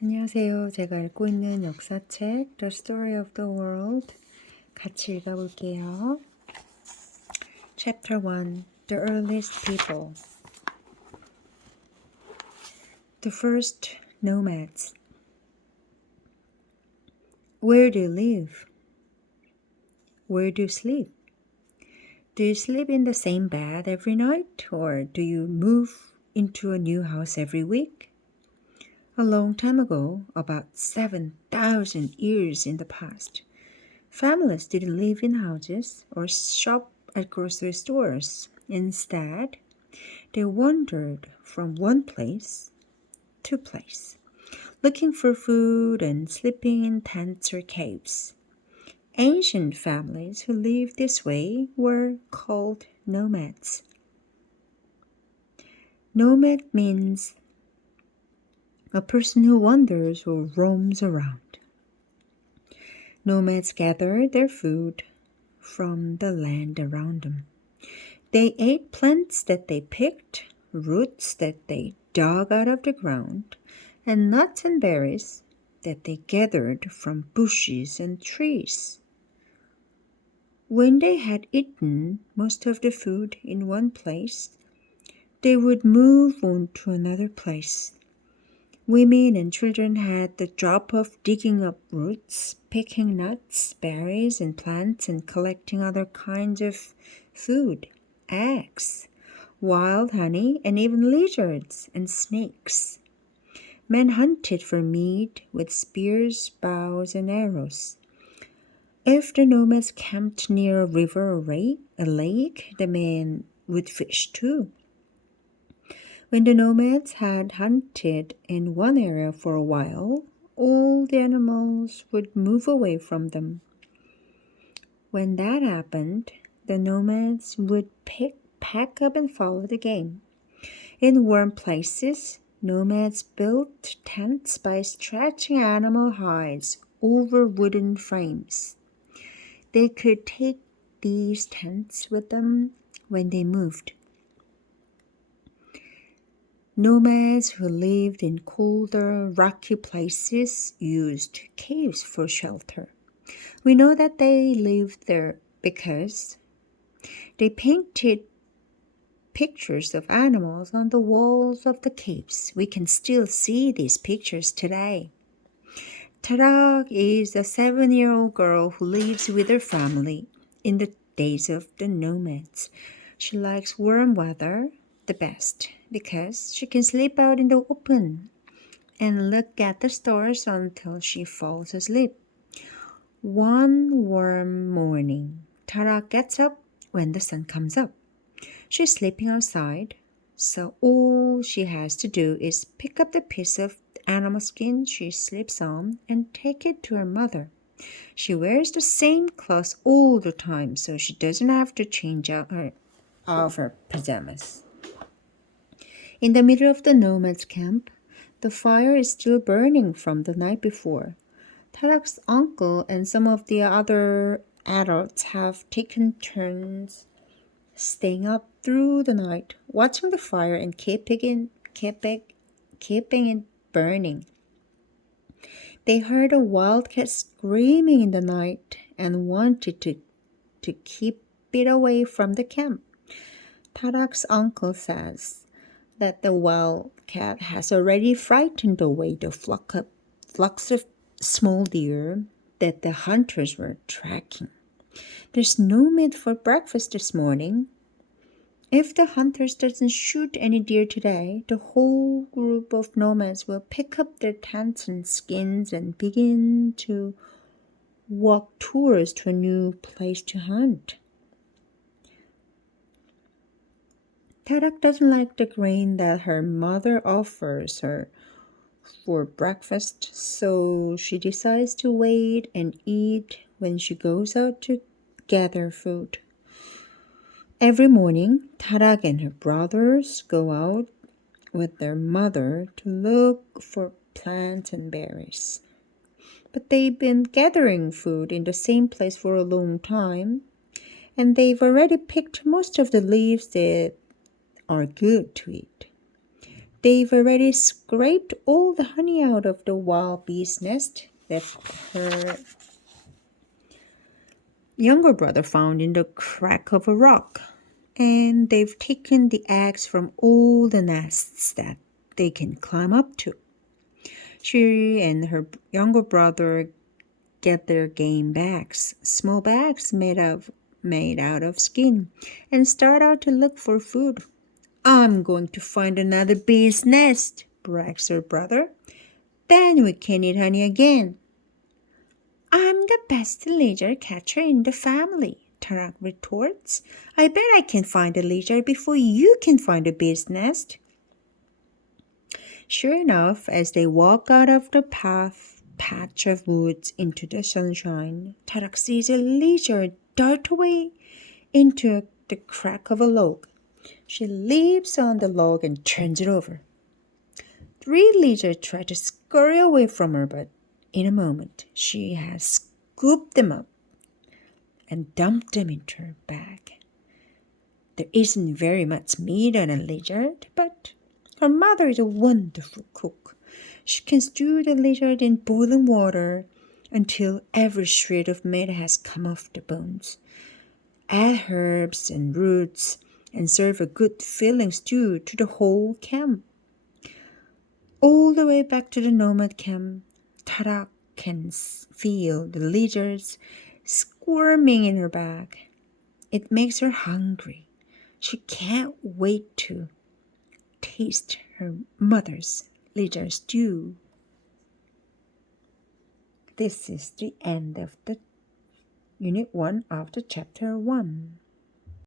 안녕하세요. 제가 읽고 있는 역사책 The Story of the World 같이 읽어볼게요. chapter 1 The Earliest People. The First Nomads. Where do you live? Where do you sleep? Do you sleep in the same bed every night, or do you move into a new house every week? A long time ago, about 7,000 years in the past, families didn't live in houses or shop at grocery stores. Instead, they wandered from one place to place, looking for food and sleeping in tents or caves. Ancient families who lived this way were called nomads. Nomad means a person who wanders or roams around. Nomads gathered their food from the land around them. They ate plants that they picked, roots that they dug out of the ground, and nuts and berries that they gathered from bushes and trees. When they had eaten most of the food in one place, they would move on to another place. Women and children had the job of digging up roots, picking nuts, berries, and plants, and collecting other kinds of food, eggs, wild honey, and even lizards and snakes. Men hunted for meat with spears, bows, and arrows. If the nomads camped near a river or a lake, the men would fish too. When the nomads had hunted in one area for a while, all the animals would move away from them. When that happened, the nomads would pack up and follow the game. In warm places, nomads built tents by stretching animal hides over wooden frames. They could take these tents with them when they moved. Nomads who lived in colder, rocky places used caves for shelter. We know that they lived there because they painted pictures of animals on the walls of the caves. We can still see these pictures today. Tarak is a 7-year-old girl who lives with her family in the days of the nomads. She likes warm weather the best because she can sleep out in the open and look at the stars until she falls asleep. One warm morning, Tara gets up when the sun comes up. She's sleeping outside, so all she has to do is pick up the piece of animal skin she sleeps on and take it to her mother. She wears the same clothes all the time, so she doesn't have to change out of her pajamas. In the middle of the nomads' camp, the fire is still burning from the night before. Tarak's uncle and some of the other adults have taken turns staying up through the night, watching the fire and keeping it burning. They heard a wildcat screaming in the night and wanted to keep it away from the camp. Tarak's uncle says that the wildcat has already frightened away the flocks of small deer that the hunters were tracking. There's no meat for breakfast this morning. If the hunters doesn't shoot any deer today, the whole group of nomads will pick up their tents and skins and begin to walk tours to a new place to hunt. Tarak doesn't like the grain that her mother offers her for breakfast, so she decides to wait and eat when she goes out to gather food. Every morning, Tarak and her brothers go out with their mother to look for plants and berries. But they've been gathering food in the same place for a long time, and they've already picked most of the leaves that are good to eat. They've already scraped all the honey out of the wild bee's nest that her younger brother found in the crack of a rock. And they've taken the eggs from all the nests that they can climb up to. She and her younger brother get their game bags, small bags made out of skin, and start out to look for food. I'm going to find another bee's nest, brags her brother. Then we can eat honey again. I'm the best lizard catcher in the family, Tarak retorts. I bet I can find a lizard before you can find a bee's nest. Sure enough, as they walk out of the patch of woods into the sunshine, Tarak sees a lizard dart away into the crack of a log. She leaps on the log and turns it over. 3 lizards try to scurry away from her, but in a moment she has scooped them up and dumped them into her bag. There isn't very much meat on a lizard, but her mother is a wonderful cook. She can stew the lizard in boiling water until every shred of meat has come off the bones. Add herbs and roots and serve a good filling stew to the whole camp. All the way back to the nomad camp, Tarak can feel the lizards squirming in her bag. It makes her hungry. She can't wait to taste her mother's lizard stew. This is the end of the Unit 1 of the Chapter 1.